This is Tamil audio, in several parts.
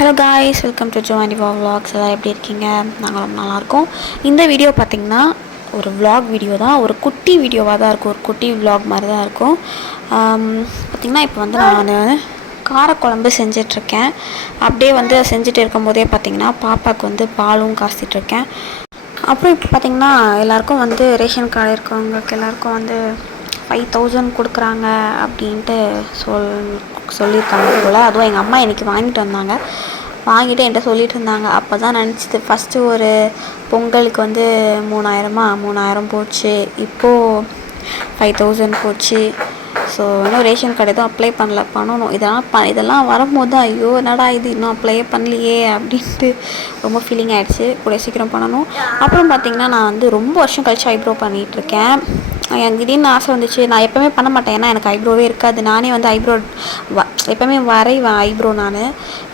Hello guys, welcome to Joniva vlogs. எல்லாம் எப்படி இருக்கீங்க? நாங்கள் ரொம்ப நல்லாயிருக்கோம். இந்த வீடியோ பார்த்திங்கன்னா ஒரு விலாக் வீடியோ தான், ஒரு குட்டி வீடியோவாக தான் இருக்கும், ஒரு குட்டி விலாக் மாதிரி தான் இருக்கும். பார்த்திங்கன்னா இப்போ வந்து நான் காரக்குழம்பு செஞ்சிட்ருக்கேன். அப்படியே செஞ்சுட்டு இருக்கும்போதே பார்த்திங்கன்னா பாப்பாவுக்கு பாலும் காய்ச்சிட்ருக்கேன். அப்புறம் இப்போ பார்த்திங்கன்னா எல்லாேருக்கும் ரேஷன் கார்டு இருக்கவங்களுக்கு எல்லாேருக்கும் 5000 கொடுக்குறாங்க அப்படின்ட்டு சொல்லியிருக்காங்க போல். அதுவும் எங்கள் அம்மா இன்றைக்கி வாங்கிட்டு வந்தாங்க. வாங்கிட்டு என்கிட்ட சொல்லிகிட்டு இருந்தாங்க. அப்போ தான் நினச்சிது, ஃபஸ்ட்டு ஒரு பொங்கலுக்கு 3000 போச்சு, இப்போது 5000 போச்சு. ஸோ இன்னும் ரேஷன் கார்டு எதுவும் அப்ளை பண்ணணும். இதெல்லாம் வரும்போது தான் ஐயோ என்னடா இது இன்னும் அப்ளையே பண்ணலையே அப்படின்ட்டு ரொம்ப ஃபீலிங் ஆகிடுச்சு. கூட சீக்கிரம் பண்ணணும். அப்புறம் பார்த்திங்கன்னா நான் ரொம்ப வருஷம் கழிச்சு ஐப்ரோ பண்ணிகிட்ருக்கேன். எனக்கு திடீர்னு ஆசை வந்துச்சு. நான் எப்போவுமே பண்ண மாட்டேன், ஏன்னா எனக்கு ஐப்ரோவே இருக்காது. நானே ஐப்ரோ எப்போவுமே வரைவேன் ஐப்ரோ நான்.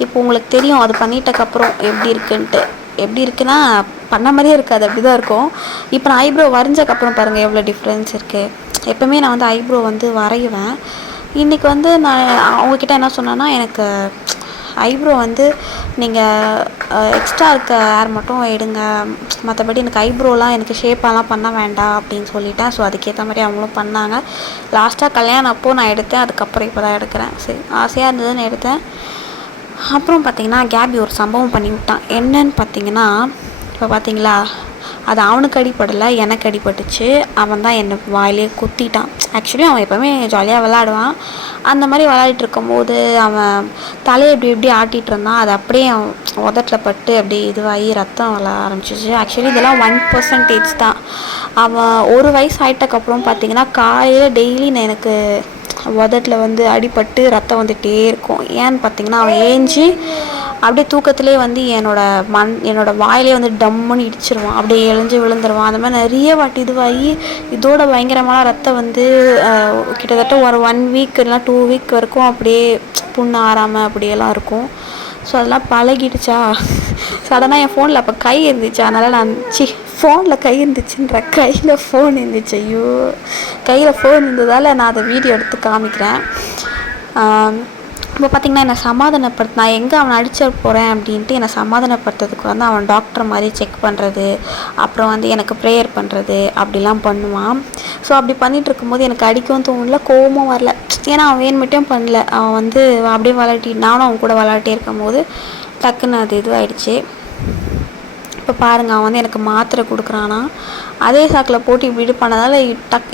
இப்போ உங்களுக்கு தெரியும் அது பண்ணிட்டக்கப்புறம் எப்படி இருக்குன்னா பண்ண மாதிரியே இருக்காது, அப்படி தான் இருக்கும். இப்போ நான் ஐப்ரோ வரைஞ்சக்கப்புறம் பாருங்கள் எவ்வளோ டிஃப்ரென்ஸ் இருக்குது. எப்போவுமே நான் ஐப்ரோ வரைவேன். இன்றைக்கி நான் அவங்கக்கிட்ட என்ன சொன்னேன்னா, எனக்கு ஐப்ரோ நீங்கள் எக்ஸ்ட்ரா இருக்க ஹேர் மட்டும் எடுங்க, மற்றபடி எனக்கு ஐப்ரோலாம் எனக்கு ஷேப்பாலாம் பண்ண வேண்டாம் அப்படின்னு சொல்லிட்டேன். ஸோ அதுக்கேற்ற மாதிரி அவங்களும் பண்ணாங்க. லாஸ்ட்டாக கல்யாணம் அப்போது நான் எடுத்தேன், அதுக்கப்புறம் இப்போ தான் எடுக்கிறேன். சரி, ஆசையாக இருந்ததுன்னு எடுத்தேன். அப்புறம் பார்த்திங்கன்னா கேபி ஒரு சம்பவம் பண்ணி விட்டான். என்னன்னு பார்த்திங்கன்னா, இப்போ பார்த்திங்களா, அது அவனுக்கு அடிப்படலை, எனக்கு அடிபட்டுச்சு. அவன் தான் என்னை வாயிலே குத்திட்டான். ஆக்சுவலி அவன் எப்போவுமே ஜாலியாக விளாடுவான். அந்த மாதிரி விளாடிட்டு இருக்கும்போது அவன் தலையை இப்படி ஆட்டிகிட்டு இருந்தான். அது அப்படியே அவன் உதட்டில் பட்டு அப்படியே இதுவாகி ரத்தம் வர ஆரம்பிச்சிச்சு. ஆக்சுவலி இதெல்லாம் 1% தான். அவன் 1 வயசு ஆகிட்டக்கப்புறம் பார்த்திங்கன்னா காலையில் டெய்லி எனக்கு உதட்டில் அடிபட்டு ரத்தம் வந்துகிட்டே இருக்கும். ஏன்னு பார்த்திங்கன்னா அவன் ஏஞ்சி அப்படியே தூக்கத்திலே என்னோட வாயிலே டம்முன்னு இடிச்சிருவான். அப்படியே எழிஞ்சு விழுந்துருவான். அந்த மாதிரி நிறைய வாட்டி இதுவாகி இதோட பயங்கரமான ரத்தம் கிட்டத்தட்ட ஒரு 1 வீக் இல்லைனா 2 வீக் வரைக்கும் அப்படியே புண்ணு ஆறாமல் அப்படியெல்லாம் இருக்கும். ஸோ அதெல்லாம் பழகிடுச்சா. சடனாக என் ஃபோனில் அப்போ கை இருந்துச்சு, அதனால் ஃபோனில் கை இருந்துச்சுன்ற கையில் ஃபோன் இருந்துச்சு. ஐயோ, கையில் ஃபோன் இருந்ததால் நான் அதை வீடியோ எடுத்து காமிக்கிறேன். இப்போ பார்த்திங்கன்னா என்னை நான் எங்கே அவனை அடிச்சிட போகிறேன் அப்படின்ட்டு என்னை சமாதானப்படுத்துறதுக்கு அவன் டாக்டர் மாதிரி செக் பண்ணுறது, அப்புறம் எனக்கு ப்ரேயர் பண்ணுறது அப்படிலாம் பண்ணுவான். ஸோ அப்படி பண்ணிகிட்டு இருக்கும்போது எனக்கு அடிக்கவும் தோணல, கோவமும் வரல. ஏன்னா அவன் வேணுமிட்டும் பண்ணல. அவன் அப்படியே நானும் அவன் கூட விளாட்டே இருக்கும் போது டக்குன்னு அது இதுவாகிடுச்சு. இப்போ பாருங்கள், அவன் எனக்கு மாத்திரை கொடுக்குறானா. அதே சாக்கில் போட்டு இப்படி பண்ணதால்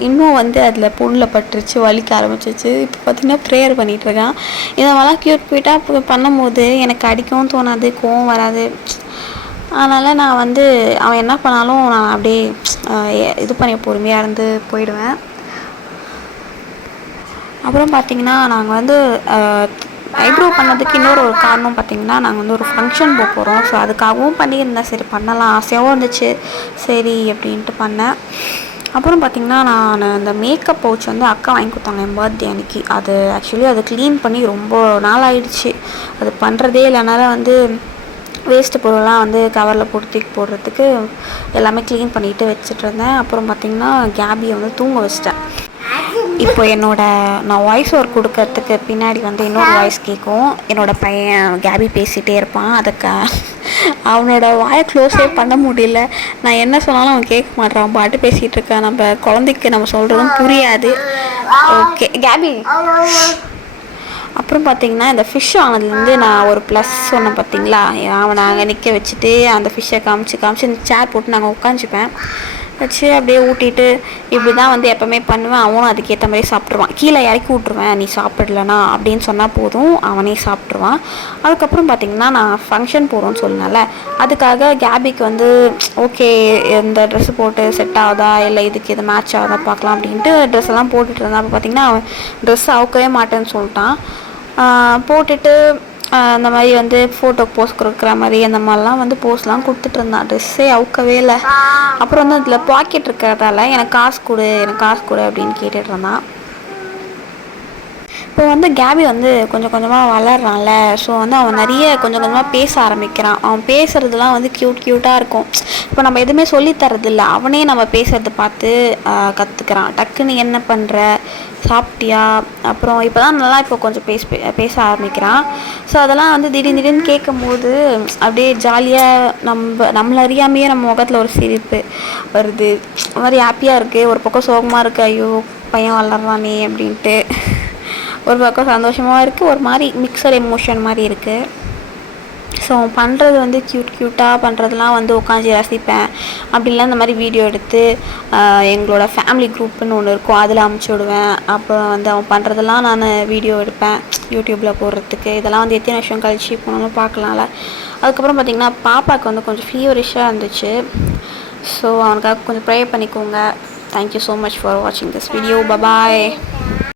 இன்னும் அதில் புண்ணில் பட்டுருச்சு, வலிக்க ஆரம்பிச்சிச்சு. இப்போ பார்த்திங்கன்னா ப்ரேயர் பண்ணிகிட்ருக்கான். இதெல்லாம் க்யூட்டாக பண்ணும்போது எனக்கு அடிக்கவும் தோணாது, கோவம் வராது. அதனால் நான் அவன் என்ன பண்ணாலும் நான் அப்படியே இது பண்ணி பொறுமையாக இருந்து போயிடுவேன். அப்புறம் பார்த்திங்கன்னா நாங்கள் ஐப்ரோ பண்ணதுக்கு இன்னொரு காரணம் பார்த்திங்கன்னா, நாங்கள் ஒரு ஃபங்க்ஷன் போக போகிறோம். ஸோ அதுக்காகவும் பண்ணியிருந்தேன். சரி பண்ணலாம், ஆசையாகவும் இருந்துச்சு, சரி அப்படின்ட்டு பண்ணேன். அப்புறம் பார்த்திங்கன்னா நான் அந்த மேக்கப் பவுச் அக்கா வாங்கி கொடுத்தாங்க என் பர்த்டே அன்றைக்கி. அது ஆக்சுவலி அது க்ளீன் பண்ணி ரொம்ப நாள் ஆகிடுச்சு. அது பண்ணுறதே இல்லைனால வேஸ்ட்டு பொருள்லாம் கவரில் போட்டு தூக்கி போடுறதுக்கு எல்லாமே க்ளீன் பண்ணிவிட்டு வச்சுட்டு இருந்தேன். அப்புறம் பார்த்திங்கன்னா கேபியை தூங்க வச்சிட்டேன். இப்போ நான் வாய்ஸ் ஓவர் கொடுக்கறதுக்கு பின்னாடி இன்னொரு வாய்ஸ் கேட்கும். என்னோடய பையன் கேபி பேசிகிட்டே இருப்பான். அதுக்கு அவனோட வாயை க்ளோஸே பண்ண முடியல. நான் என்ன சொன்னாலும் அவன் கேட்க மாட்டான், பாட்டு பேசிகிட்டு இருக்கான். நம்ம குழந்தைக்கு நம்ம சொல்கிறதும் புரியாது. ஓகே கேபி. அப்புறம் பார்த்திங்கன்னா இந்த ஃபிஷ் ஆனதுலேருந்து நான் ஒரு ப்ளஸ் சொன்னேன் பார்த்திங்களா. அவனை அங்கே நிற்க வச்சுட்டு அந்த ஃபிஷ்ஷை காமிச்சு இந்த சேர் போட்டு நாங்கள் உட்காந்துப்பேன் வச்சு அப்படியே ஊட்டிட்டு இப்படி தான் எப்போவுமே பண்ணுவேன். அவனும் அதுக்கேற்ற மாதிரி சாப்பிட்ருவான். கீழே இறக்கி விட்ருவேன், நீ சாப்பிடலனா அப்படின்னு சொன்னால் போதும், அவனே சாப்பிட்ருவான். அதுக்கப்புறம் பார்த்திங்கன்னா நான் ஃபங்க்ஷன் போகிறோன்னு சொன்னேன்ல, அதுக்காக கேபிக்கு ஓகே இந்த ட்ரெஸ்ஸு போட்டு செட் ஆகுதா, இல்லை இதுக்கு இது மேட்ச் ஆகுதா பார்க்கலாம் அப்படின்ட்டு ட்ரெஸ் எல்லாம் போட்டுட்டு இருந்தான். அப்போ பார்த்திங்கன்னா அவன் ட்ரெஸ் அவுக்கவே மாட்டேன்னு சொல்லிட்டான். போட்டுட்டு அந்த மாதிரி ஃபோட்டோக்கு போஸ் கொடுக்குற மாதிரி அந்த மாதிரிலாம் போஸ்லாம் கொடுத்துட்டு இருந்தான். ட்ரெஸ்ஸே அவுக்கவே இல்லை. அப்புறம் அதில் பாக்கெட் இருக்கிறதால எனக்கு காசு கொடு அப்படின்னு கேட்டுட்டு இருந்தான். இப்போ வந்து கேபி வந்து கொஞ்சம் கொஞ்சமாக வளர்றான்ல. ஸோ வந்து அவன் நிறைய கொஞ்சம் கொஞ்சமாக பேச ஆரம்பிக்கிறான். அவன் பேசுகிறதுலாம் வந்து க்யூட்டாக இருக்கும். இப்போ நம்ம எதுவுமே சொல்லித்தரதில்ல, அவனே நம்ம பேசுகிறத பார்த்து கற்றுக்கிறான். டக்குன்னு என்ன பண்ணுற, சாப்பிட்டியா, அப்புறம் இப்போ தான் நல்லா இப்போ கொஞ்சம் பேச ஆரம்பிக்கிறான். ஸோ அதெல்லாம் வந்து திடீர்னு கேட்கும்போது அப்படியே ஜாலியாக நம்மளை அறியாமையே நம்ம முகத்தில் ஒரு சிரிப்பு வருது. ஒரு மாதிரி ஹாப்பியாக இருக்குது, ஒரு பக்கம் சோகமாக இருக்குது, ஐயோ பையன் வளர்றானே அப்படின்ட்டு. ஒரு பக்கம் சந்தோஷமாக இருக்குது, ஒரு மாதிரி மிக்சர் எமோஷன் மாதிரி இருக்குது. ஸோ பண்ணுறது வந்து க்யூட்டாக பண்ணுறதுலாம் வந்து உட்காந்து ரசிப்பேன். அப்படிலாம் இந்த மாதிரி வீடியோ எடுத்து எங்களோட ஃபேமிலி குரூப்புன்னு ஒன்று இருக்கும், அதில் அமுச்சு விடுவேன். அப்புறம் வந்து அவன் பண்ணுறதெல்லாம் நான் வீடியோ எடுப்பேன் யூடியூப்பில் போடுறதுக்கு. இதெல்லாம் வந்து எத்தனை வருஷம் கழிச்சு போனாலும் பார்க்கலாம்ல. அதுக்கப்புறம் பார்த்திங்கன்னா பாப்பாவுக்கு வந்து கொஞ்சம் ஃபீவரிஷாக இருந்துச்சு. ஸோ அவனுக்காக கொஞ்சம் ப்ரே பண்ணிக்கோங்க. தேங்க்யூ ஸோ மச் ஃபார் வாட்சிங் திஸ் வீடியோ. பபாய்.